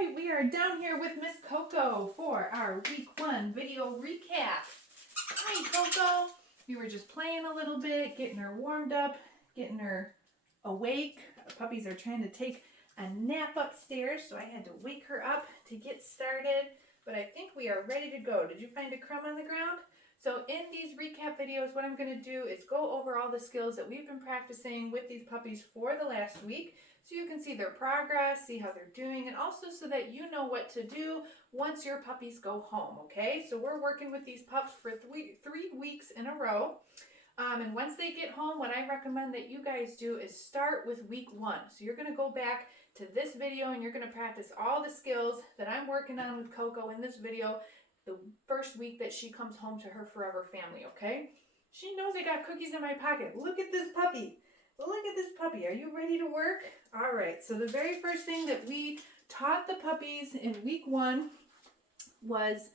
right, we are down here with Miss Coco for our week 1 video recap. Hi, Coco. We were just playing a little bit, getting her warmed up, getting her awake. Our puppies are trying to take a nap upstairs, so I had to wake her up to get started. But I think we are ready to go. Did you find a crumb on the ground? So in these recap videos, what I'm going to do is go over all the skills that we've been practicing with these puppies for the last week, so you can see their progress, see how they're doing, and also so that you know what to do once your puppies go home, okay? So we're working with these pups for three weeks in a row. And once they get home, what I recommend that you guys do is start with week 1. So you're going to go back to this video and you're going to practice all the skills that I'm working on with Coco in this video the first week that she comes home to her forever family, okay? She knows I got cookies in my pocket. Look at this puppy. Look at this puppy. Are you ready to work? All right, so the very first thing that we taught the puppies in week 1 was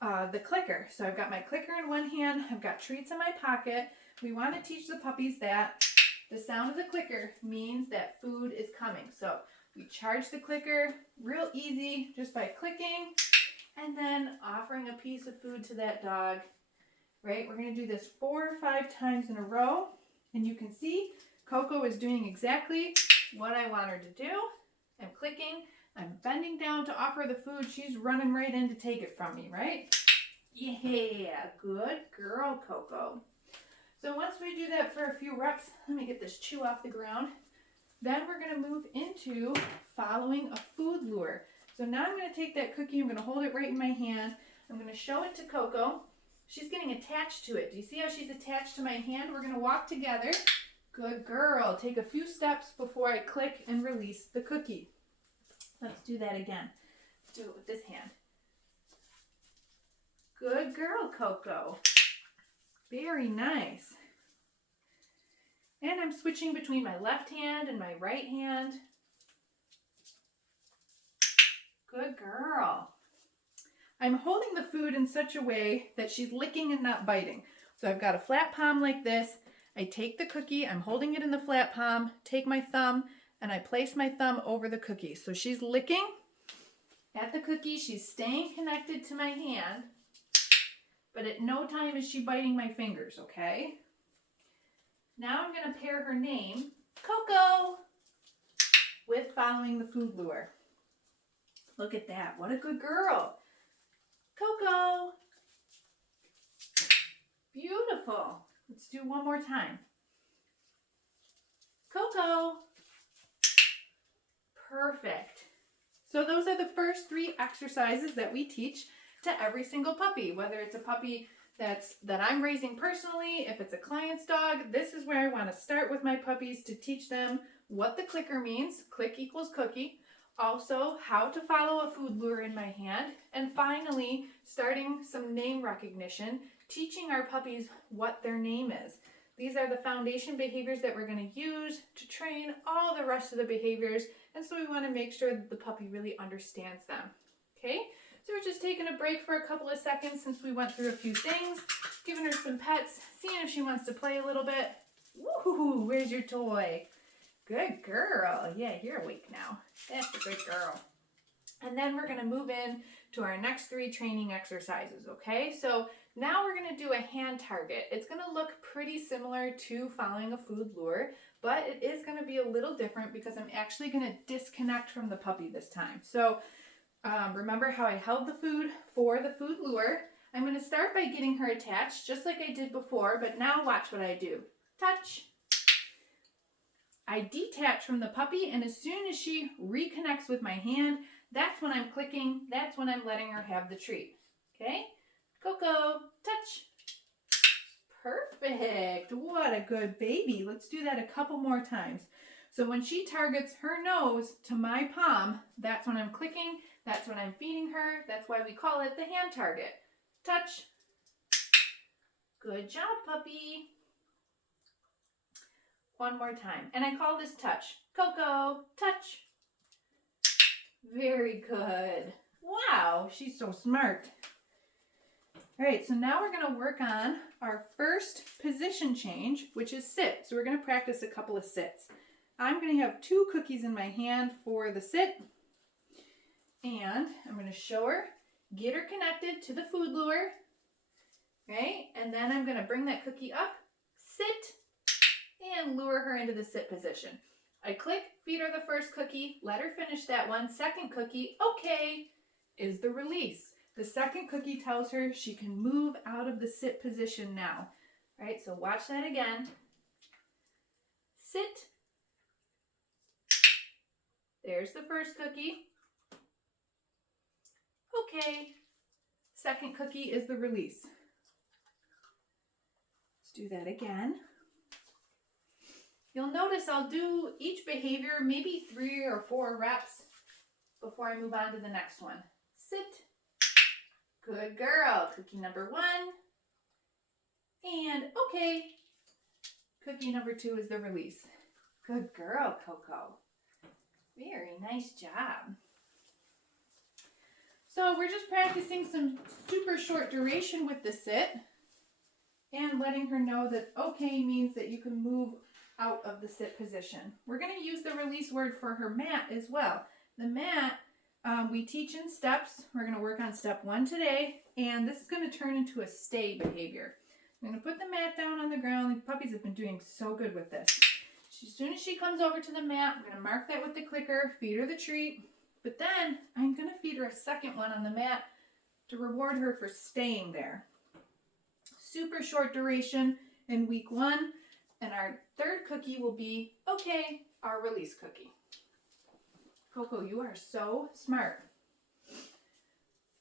the clicker. So I've got my clicker in one hand. I've got treats in my pocket. We want to teach the puppies that the sound of the clicker means that food is coming. So we charge the clicker real easy just by clicking and then offering a piece of food to that dog, right? We're going to do this 4 or 5 times in a row, and you can see Coco is doing exactly what I want her to do. I'm clicking, I'm bending down to offer the food. She's running right in to take it from me, right? Yeah, good girl, Coco. So once we do that for a few reps, let me get this chew off the ground. Then we're going to move into following a food lure. So now I'm going to take that cookie, I'm going to hold it right in my hand. I'm going to show it to Coco. She's getting attached to it. Do you see how she's attached to my hand? We're going to walk together. Good girl. Take a few steps before I click and release the cookie. Let's do that again. Let's do it with this hand. Good girl, Coco. Very nice. And I'm switching between my left hand and my right hand. Good girl. I'm holding the food in such a way that she's licking and not biting. So I've got a flat palm like this. I take the cookie, I'm holding it in the flat palm, take my thumb, and I place my thumb over the cookie. So she's licking at the cookie, she's staying connected to my hand, but at no time is she biting my fingers, okay? Now I'm going to pair her name, Coco, with following the food lure. Look at that. What a good girl. Coco. Beautiful. Let's do one more time. Coco. Perfect. So those are the first 3 exercises that we teach to every single puppy, whether it's a puppy that I'm raising personally, if it's a client's dog. This is where I want to start with my puppies to teach them what the clicker means. Click equals cookie. Also, how to follow a food lure in my hand. And finally, starting some name recognition, teaching our puppies what their name is. These are the foundation behaviors that we're going to use to train all the rest of the behaviors. And so we want to make sure that the puppy really understands them. Okay? So we're just taking a break for a couple of seconds since we went through a few things, giving her some pets, seeing if she wants to play a little bit. Woohoo! Where's your toy? Good girl. Yeah, you're awake now. That's a good girl. And then we're going to move in to our next 3 training exercises, okay? So now we're going to do a hand target. It's going to look pretty similar to following a food lure, but it is going to be a little different because I'm actually going to disconnect from the puppy this time. So remember how I held the food for the food lure? I'm going to start by getting her attached just like I did before, but now watch what I do. Touch. I detach from the puppy, and as soon as she reconnects with my hand, that's when I'm clicking, that's when I'm letting her have the treat. Okay? Coco, touch. Perfect. What a good baby. Let's do that a couple more times. So when she targets her nose to my palm, that's when I'm clicking, that's when I'm feeding her. That's why we call it the hand target. Touch. Good job, puppy. One more time. And I call this touch. Coco, touch. Very good. Wow, she's so smart. All right, so now we're going to work on our first position change, which is sit. So we're going to practice a couple of sits. I'm going to have 2 cookies in my hand for the sit. And I'm going to show her, get her connected to the food lure, right? And then I'm going to bring that cookie up, sit, and lure her into the sit position. I click, feed her the first cookie, let her finish that one. Second cookie, okay, is the release. The second cookie tells her she can move out of the sit position now. All right, so watch that again. Sit. There's the first cookie. Okay. Second cookie is the release. Let's do that again. You'll notice I'll do each behavior maybe 3 or 4 reps before I move on to the next one. Sit. Good girl. Cookie number 1. And okay. Cookie number 2 is the release. Good girl, Coco. Very nice job. So we're just practicing some super short duration with the sit and letting her know that okay means that you can move out of the sit position. We're going to use the release word for her mat as well. The mat we teach in steps. We're going to work on step 1 today, and this is going to turn into a stay behavior. I'm going to put the mat down on the ground. The puppies have been doing so good with this. As soon as she comes over to the mat, I'm going to mark that with the clicker, feed her the treat, but then I'm going to feed her a second one on the mat to reward her for staying there. Super short duration in week 1, and our third cookie will be, okay, our release cookie. Coco, you are so smart.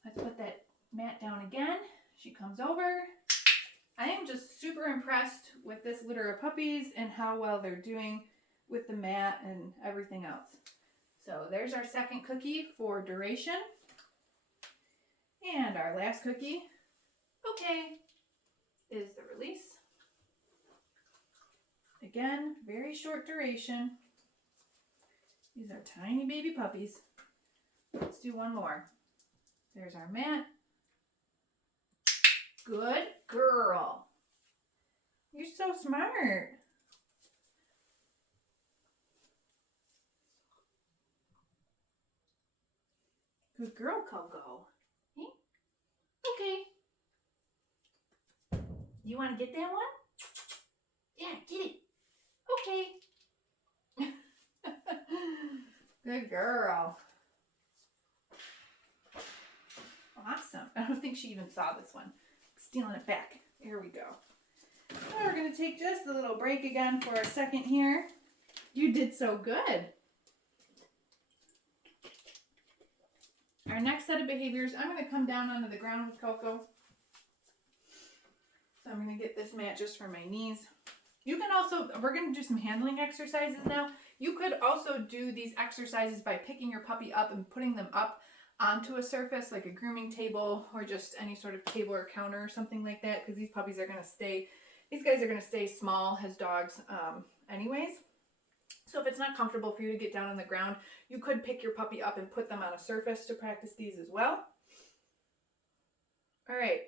Let's put that mat down again. She comes over. I am just super impressed with this litter of puppies and how well they're doing with the mat and everything else. So there's our second cookie for duration. And our last cookie, okay, is the release. Again, very short duration. These are tiny baby puppies. Let's do one more. There's our mat. Good girl. You're so smart. Good girl, Coco. Okay. You want to get that one? Yeah, get it. Okay. Good girl. Awesome. I don't think she even saw this one. Stealing it back. Here we go. Now we're going to take just a little break again for a second here. You did so good. Our next set of behaviors, I'm going to come down onto the ground with Coco. So I'm going to get this mat just for my knees. You can also, we're going to do some handling exercises now. You could also do these exercises by picking your puppy up and putting them up onto a surface like a grooming table or just any sort of table or counter or something like that, because these puppies are going to stay, these guys are going to stay small as dogs anyways. So if it's not comfortable for you to get down on the ground, you could pick your puppy up and put them on a surface to practice these as well. All right,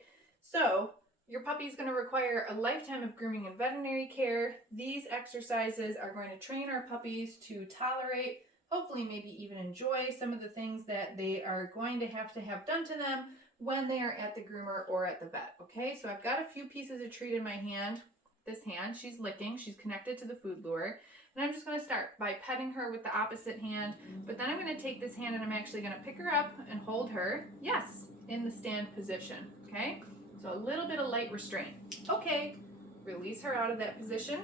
so your puppy is going to require a lifetime of grooming and veterinary care. These exercises are going to train our puppies to tolerate, hopefully maybe even enjoy some of the things that they are going to have done to them when they are at the groomer or at the vet, okay? So I've got a few pieces of treat in my hand. This hand, she's licking, she's connected to the food lure. And I'm just going to start by petting her with the opposite hand, but then I'm going to take this hand and I'm actually going to pick her up and hold her, yes, in the stand position, okay? So a little bit of light restraint. Okay, release her out of that position.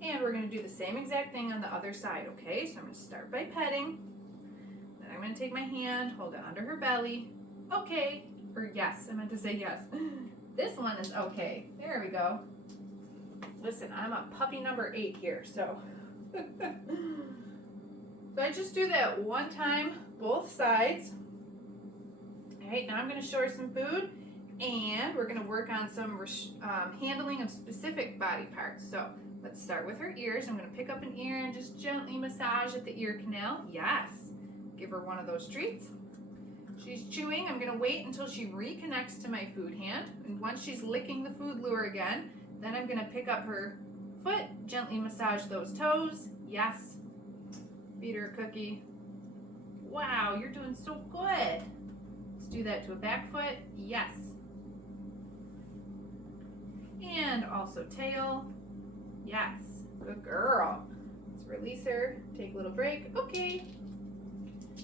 And we're going to do the same exact thing on the other side, okay? So I'm going to start by petting. Then I'm going to take my hand, hold it under her belly. Okay, or yes, I meant to say yes. This one is okay. There we go. Listen, I'm a puppy number 8 here, so. So I just do that one time, both sides. All right, now I'm going to show her some food, and we're going to work on some handling of specific body parts. So let's start with her ears. I'm going to pick up an ear and just gently massage at the ear canal. Yes. Give her one of those treats. She's chewing. I'm going to wait until she reconnects to my food hand. And once she's licking the food lure again, then I'm going to pick up her foot, gently massage those toes. Yes. Feed her a cookie. Wow, you're doing so good. Let's do that to a back foot. Yes. And also tail. Yes. Good girl. Let's release her. Take a little break. Okay.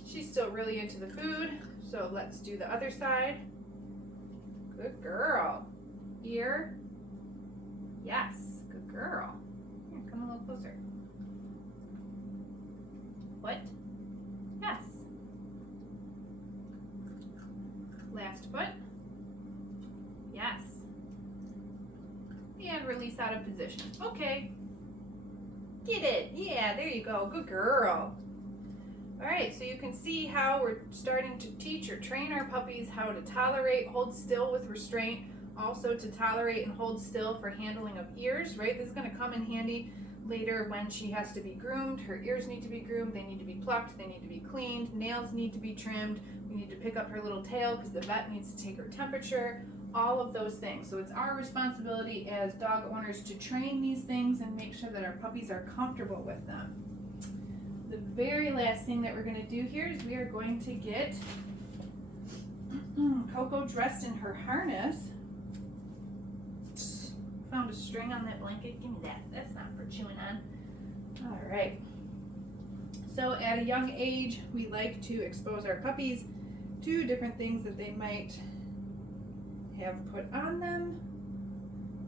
She's still really into the food, so let's do the other side. Good girl. Ear. Yes. Good girl. Here, come a little closer. Foot. Yes. Last foot. Yes. And release out of position. Okay. Get it. Yeah, there you go. Good girl. All right, so you can see how we're starting to teach or train our puppies how to tolerate, hold still with restraint, also to tolerate and hold still for handling of ears, right? This is going to come in handy later when she has to be groomed. Her ears need to be groomed, they need to be plucked, they need to be cleaned, nails need to be trimmed, we need to pick up her little tail because the vet needs to take her temperature, all of those things. So it's our responsibility as dog owners to train these things and make sure that our puppies are comfortable with them. The very last thing that we're going to do here is we are going to get Coco dressed in her harness. Found a string on that blanket. Give me that. That's not for chewing on. All right. So at a young age, we like to expose our puppies to different things that they might have put on them.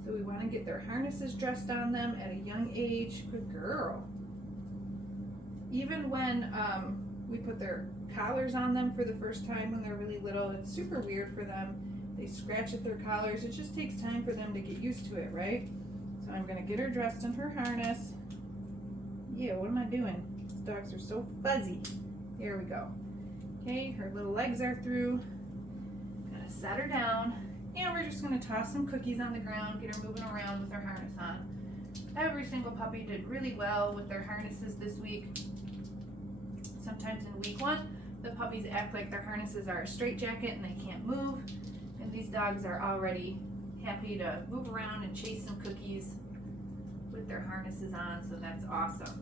So we want to get their harnesses dressed on them at a young age. Good girl. Even when we put their collars on them for the first time when they're really little, it's super weird for them. They scratch at their collars. It just takes time for them to get used to it, right? So I'm going to get her dressed in her harness. Yeah, what am I doing? These dogs are so fuzzy. Here we go. Okay, her little legs are through. Gonna set her down. And we're just going to toss some cookies on the ground, get her moving around with her harness on. Every single puppy did really well with their harnesses this week. Sometimes in week 1, the puppies act like their harnesses are a straitjacket and they can't move. And these dogs are already happy to move around and chase some cookies with their harnesses on, so that's awesome.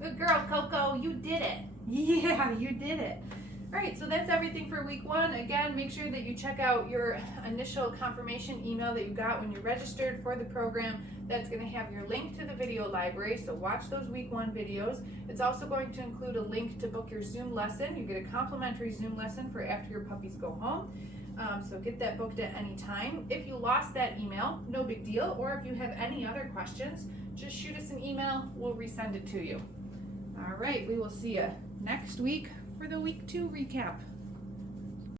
Good girl, Coco, you did it. Yeah, you did it. All right, so that's everything for week 1. Again, make sure that you check out your initial confirmation email that you got when you registered for the program. That's going to have your link to the video library, so watch those week 1 videos. It's also going to include a link to book your Zoom lesson. You get a complimentary Zoom lesson for after your puppies go home. So get that booked at any time. If you lost that email, no big deal. Or if you have any other questions, just shoot us an email. We'll resend it to you. All right, we will see you next week for the week 2 recap.